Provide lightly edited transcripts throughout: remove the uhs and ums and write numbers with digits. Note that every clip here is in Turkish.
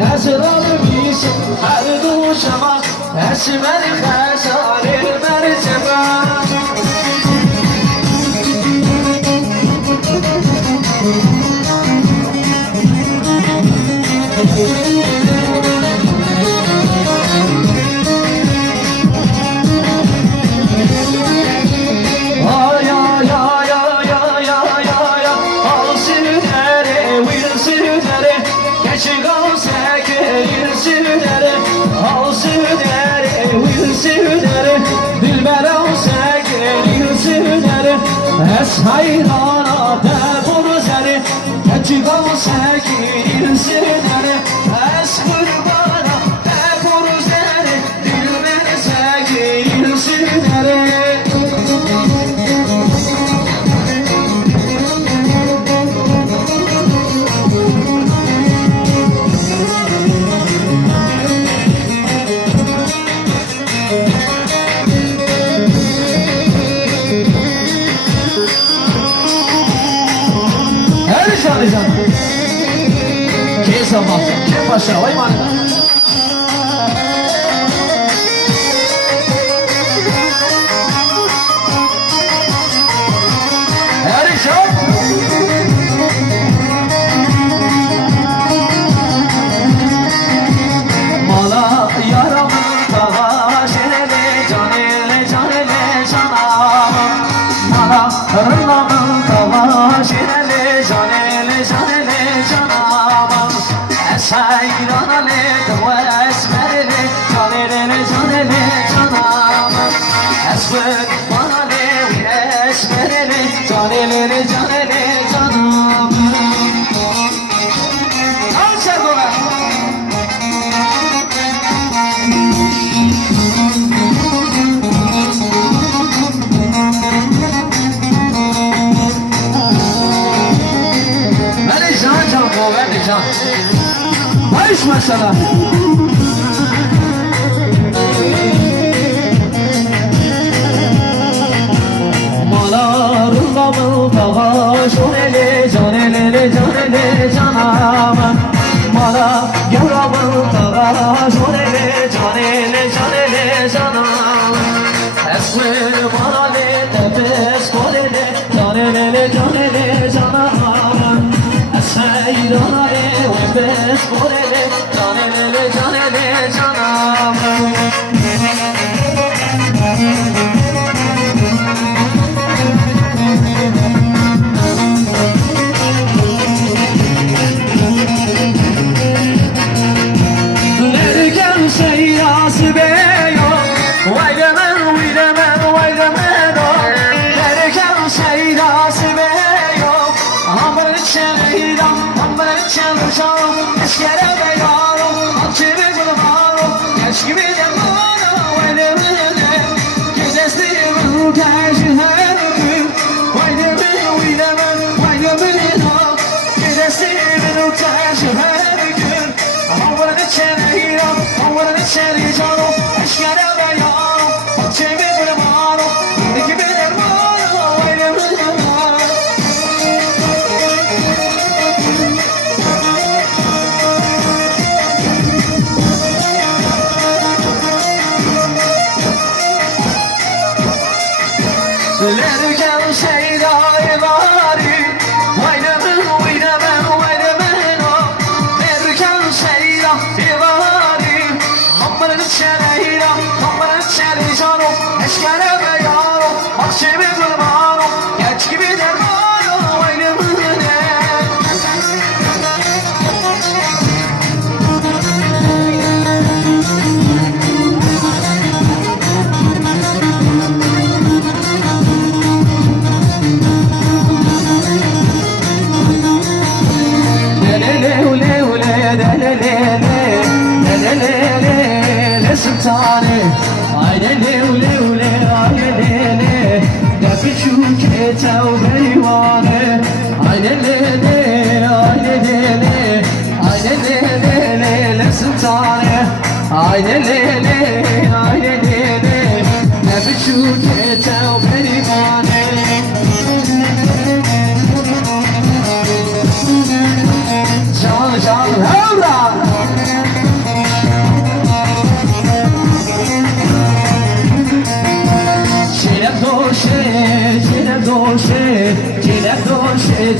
Ezralmışım her duşama Esmer xəşarir mərcəmə Es hayrana devur zeri Keçigal sekirin sineri Es kurbana devur zeri Dilber sekirin sineri Que salvação, que paixão, hein, mano? Mala yaramın dava şerele canele canele canam Mala rılamın dava şerele canele canele canam Esayran ale dava esmerele canele canele canam Esmer bana esmerele canele canele canam Al çarpılar Barış mesela Malarında mıltağa Şunele canele canele canam Mala yara mıltağa Şunele canele canele canam Esmer manale tepes kolele Canele canele canam Eseyranale Bes korele, canele, canele, canam Lerken seyrası beyo Vaylemen, vaylemen, vaylemen Lerken seyrası beyo Amr çeleyram, amr çeleyram Eskere beyaram, akçebe zulmaram Geç gibi de bana vaylemene Gezesliğimin tercih her gün Vaylemene, vaylemen, vaylemene Gezesliğimin tercih her gün Amr çeleyram, amr çeleyram Eskere beyaram, akçebe zulmaram Geç gibi de bana vaylemene Lerken şeyda-i bari Vaylemen, vaylemen, vaylemen Lerken şeyda-i bari Amrın çeleyra, amrın çeleycanım Eşkere beyanım, akşemi zulmanım Geç gibi dermanım, vaylemen Sultane, ayne le ule ule, ayne le le, gapi chuke tau beriwane, ayne le le, ayne le le, ayne le le le le sultane, ayne le le, ayne le le, gapi chuke tau beriwane. Can can hevra.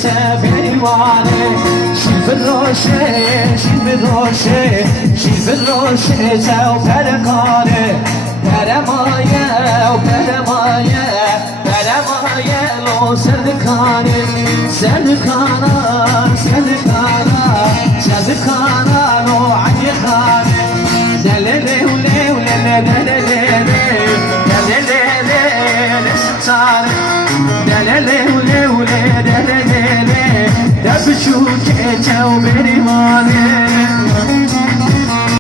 بریوانه شیف روشه چاو پرکانه پرمایه لو سردکانه سردکانا لو عدی خانه دلله وله دلله لسطانه دلله وله دبشو که چاو بریوانه